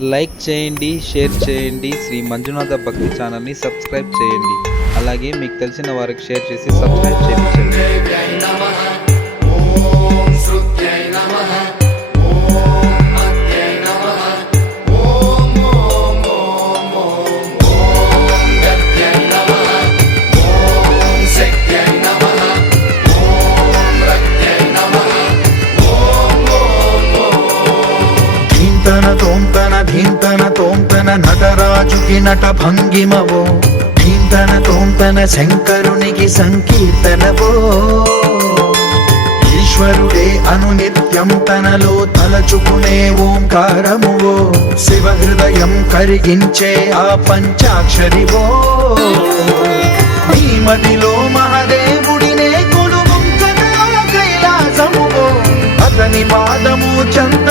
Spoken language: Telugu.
లైక్ చేయండి, షేర్ చేయండి. శ్రీ మంజునాథ భక్తి ఛానల్ని సబ్స్క్రైబ్ చేయండి. అలాగే మీకు తెలిసిన వారికి షేర్ చేసి సబ్స్క్రైబ్ చేయించండి. ధీంతన తోంతన నటరాజుకి నట భంగిమవో, ధీంతన తోంతన శంకరునికి సంకీర్తనవో. ఈశ్వరుడే అనునిత్యం తనలో తలచుకునే ఓంకారమువో, శివ హృదయం కరిగించే ఆ పంచాక్షరివో. నీ మదిలో మహాదేవుడినే కొలువుంచగా కైలాసమువో, అతని పాదము చంద